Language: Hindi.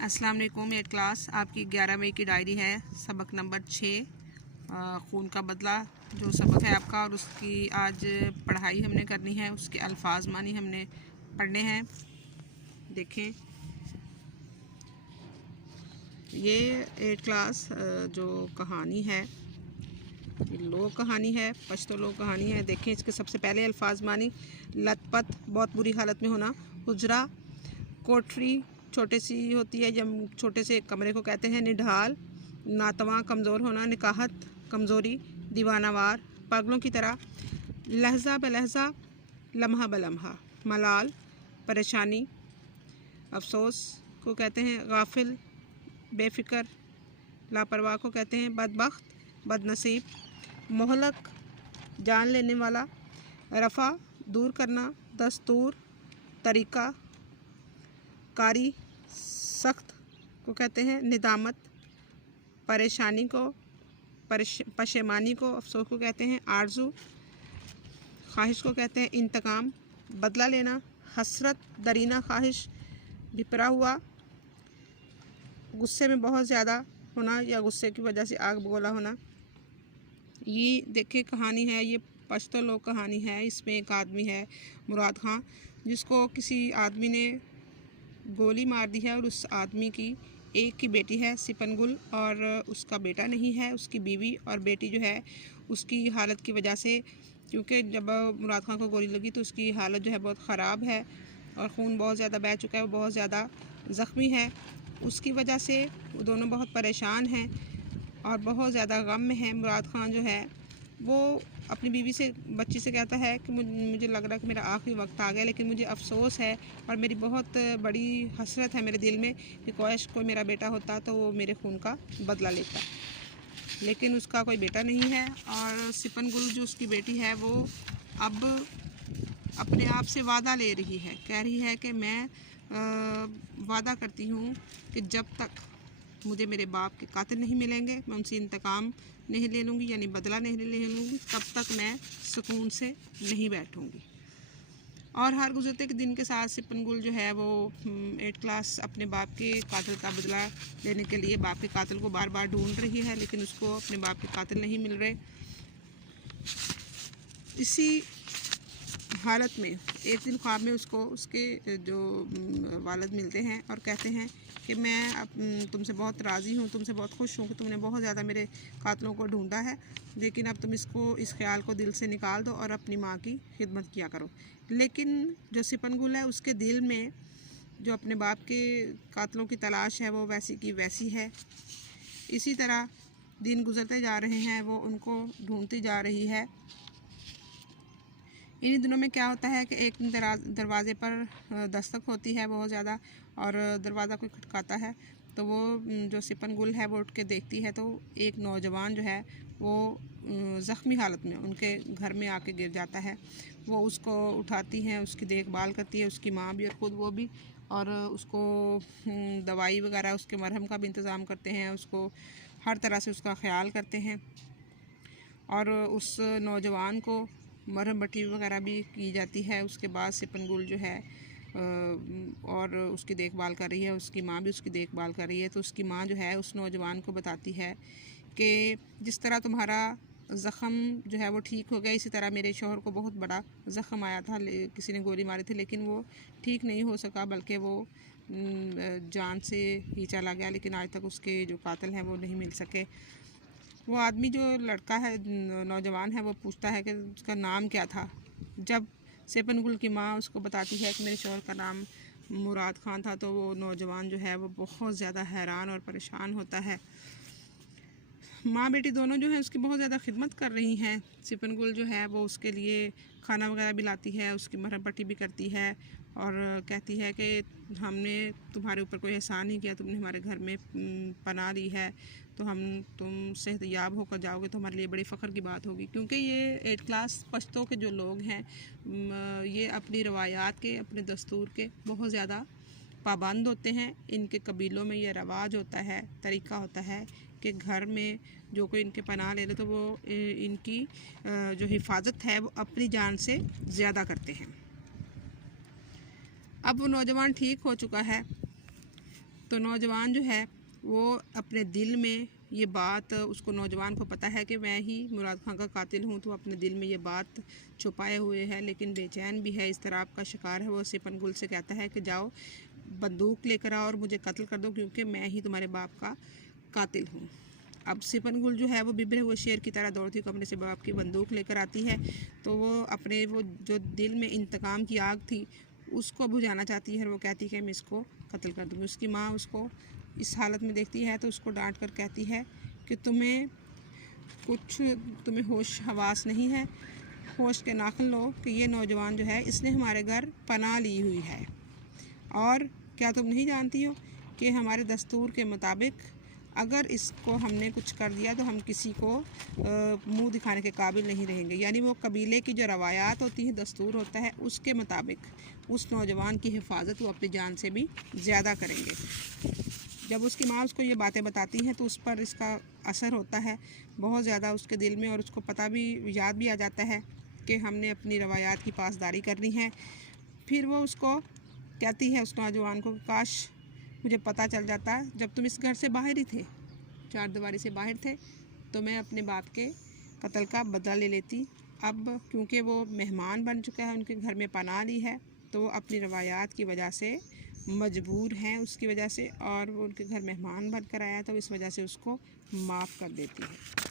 अस्सलाम वालेकुम। 8 क्लास आपकी 11 मई की डायरी है। सबक नंबर 6 खून का बदला जो सबक है आपका, और उसकी आज पढ़ाई हमने करनी है। उसके अल्फाज मानी हमने पढ़ने हैं। देखें, ये 8 क्लास जो कहानी है, ये लोक कहानी है, पश्तो लोक कहानी है। देखें, इसके सबसे पहले अल्फाज मानी। लथपथ, बहुत बुरी हालत में होना। हुजरा, कोठरी छोटे सी होती है, जब छोटे से कमरे को कहते हैं। निढाल, नातवा, कमज़ोर होना। निकाहत, कमज़ोरी। दीवानावार, पागलों की तरह। लहजा बलहजा, लम्हा बलम्हा। मलाल, परेशानी। अफसोस को कहते हैं गाफिल, बेफिक्र। लापरवाह को कहते हैं बदबख्त, बदनसीब। मोहलक, जान लेने वाला। रफ़ा, दूर करना। दस्तूर, तरीका। कारी, सख्त को कहते हैं निदामत। परेशानी को, पशेमानी को, अफसोस को कहते हैं आरजू। ख्वाहिश को कहते हैं इंतकाम, बदला लेना। हसरत, दरीना ख्वाहिश, भिपरा हुआ। गुस्से में बहुत ज़्यादा होना या गुस्से की वजह से आग बगोला होना। ये देखिए कहानी है, ये पश्तो लोक कहानी है। इसमें एक आदमी है मुराद खां, जिसको किसी आदमी ने गोली मार दी है, और उस आदमी की एक की बेटी है सिपनगुल, और उसका बेटा नहीं है। उसकी बीवी और बेटी जो है उसकी हालत की वजह से, क्योंकि जब मुराद खां को गोली लगी तो उसकी हालत जो है बहुत ख़राब है और ख़ून बहुत ज़्यादा बह चुका है, वो बहुत ज़्यादा ज़ख्मी है। उसकी वजह से वो दोनों बहुत परेशान हैं और बहुत ज़्यादा गम में है। मुराद खां जो है वो अपनी बीवी से, बच्ची से कहता है कि मुझे लग रहा है कि मेरा आखिरी वक्त आ गया, लेकिन मुझे अफसोस है और मेरी बहुत बड़ी हसरत है मेरे दिल में कि काश कोई मेरा बेटा होता तो वो मेरे खून का बदला लेता। लेकिन उसका कोई बेटा नहीं है, और सिपनगुल जो उसकी बेटी है वो अब अपने आप से वादा ले रही है। कह रही है कि मैं वादा करती हूँ कि जब तक मुझे मेरे बाप के कातिल नहीं मिलेंगे, मैं उनसे इंतकाम नहीं ले लूँगी, यानी बदला नहीं ले लूँगी, तब तक मैं सुकून से नहीं बैठूँगी। और हर गुजरते के दिन के साथ सिपनगुल जो है वो 8 क्लास अपने बाप के कातिल का बदला लेने के लिए बाप के कातिल को बार बार ढूंढ रही है, लेकिन उसको अपने बाप के कातिल नहीं मिल रहे। इसी हालत में एक दिन ख्वाब में उसको उसके जो वालिद मिलते हैं और कहते हैं कि मैं अब तुमसे बहुत राज़ी हूँ, तुमसे बहुत खुश हूँ कि तुमने बहुत ज़्यादा मेरे कातलों को ढूंढा है, लेकिन अब तुम इस ख्याल को दिल से निकाल दो और अपनी माँ की खिदमत किया करो। लेकिन जो सिपनगुल है उसके दिल में जो अपने बाप के कातलों की तलाश है वो वैसी की वैसी है। इसी तरह दिन गुजरते जा रहे हैं, वो उनको ढूंढती जा रही है। इन्हीं दिनों में क्या होता है कि एक दरवाज़े पर दस्तक होती है बहुत ज़्यादा, और दरवाज़ा कोई खटकाता है, तो वो जो सिपनगुल है वो उठ के देखती है, तो एक नौजवान जो है वो ज़ख्मी हालत में उनके घर में आके गिर जाता है। वो उसको उठाती हैं, उसकी देखभाल करती है, उसकी माँ भी और ख़ुद वो भी, और उसको दवाई वगैरह, उसके मरहम का भी इंतज़ाम करते हैं, उसको हर तरह से उसका ख्याल करते हैं, और उस नौजवान को मरहम पट्टी वगैरह भी की जाती है। उसके बाद सिपनगुल जो है और उसकी देखभाल कर रही है, उसकी माँ भी उसकी देखभाल कर रही है। तो उसकी माँ जो है उस नौजवान को बताती है कि जिस तरह तुम्हारा ज़ख़म जो है वो ठीक हो गया, इसी तरह मेरे शौहर को बहुत बड़ा ज़ख़म आया था, किसी ने गोली मारी थी, लेकिन वो ठीक नहीं हो सका, बल्कि वो जान से ही चला गया। लेकिन आज तक उसके जो कातिल हैं वो नहीं मिल सके। वो आदमी जो लड़का है, नौजवान है, वो पूछता है कि उसका नाम क्या था। जब सिपनगुल की माँ उसको बताती है कि मेरे शौहर का नाम मुराद खान था, तो वो नौजवान जो है वो बहुत ज़्यादा हैरान और परेशान होता है। माँ बेटी दोनों जो हैं उसकी बहुत ज़्यादा खिदमत कर रही हैं। सिपनगुल जो है वो उसके लिए खाना वगैरह भी लाती है, उसकी मरहम पट्टी भी करती है, और कहती है कि हमने तुम्हारे ऊपर कोई एहसान नहीं किया, तुमने हमारे घर में पनाह ली है, तो तुम सेहतयाब होकर जाओगे तो हमारे लिए बड़ी फ़ख्र की बात होगी। क्योंकि ये 8 क्लास पश्तो के जो लोग हैं ये अपनी रवायात के, अपने दस्तूर के बहुत ज़्यादा पाबंद होते हैं। इनके कबीलों में ये रवाज होता है, तरीका होता है कि घर में जो कोई इनके पनाह ले ले तो वो इनकी जो हिफाजत है वो अपनी जान से ज़्यादा करते हैं। अब वो नौजवान ठीक हो चुका है, तो नौजवान जो है वो अपने दिल में ये बात, उसको नौजवान को पता है कि मैं ही मुराद खां का कातिल हूँ, तो अपने दिल में ये बात छुपाए हुए है, लेकिन बेचैन भी है, इस तरह का शिकार है। वो सिपन गुल से कहता है कि जाओ बंदूक लेकर आओ और मुझे कत्ल कर दो, क्योंकि मैं ही तुम्हारे बाप का कातिल हूँ। अब सिपन गुल जो है वो बिभरे हुए शेर की तरह दौड़ती कमरे से बाप की बंदूक लेकर आती है। तो वो अपने वो जो दिल में इंतकाम की आग थी उसको बुझाना चाहती है और वो कहती है कि मैं इसको कत्ल कर दूँगी। उसकी माँ उसको इस हालत में देखती है तो उसको डांट कर कहती है कि तुम्हें होश हवास नहीं है, होश के नाखुन लो कि ये नौजवान जो है इसने हमारे घर पनाह ली हुई है, और क्या तुम नहीं जानती हो कि हमारे दस्तूर के मुताबिक अगर इसको हमने कुछ कर दिया तो हम किसी को मुंह दिखाने के काबिल नहीं रहेंगे। यानी वो कबीले की जो रवायात होती है, दस्तूर होता है, उसके मुताबिक उस नौजवान की हिफाजत वो अपनी जान से भी ज़्यादा करेंगे। जब उसकी माँ उसको ये बातें बताती हैं तो उस पर इसका असर होता है बहुत ज़्यादा उसके दिल में, और उसको पता भी, याद भी आ जाता है कि हमने अपनी रवायात की पासदारी करनी है। फिर वो उसको कहती है, उस नौजवान को, काश मुझे पता चल जाता जब तुम इस घर से बाहर ही थे, चार दीवारी से बाहर थे, तो मैं अपने बाप के कत्ल का बदला ले लेती। अब क्योंकि वो मेहमान बन चुका है, उनके घर में पनाह ली है, तो वो अपनी रवायात की वजह से मजबूर हैं उसकी वजह से, और वो उनके घर मेहमान बनकर आया तो इस वजह से उसको माफ़ कर देती है।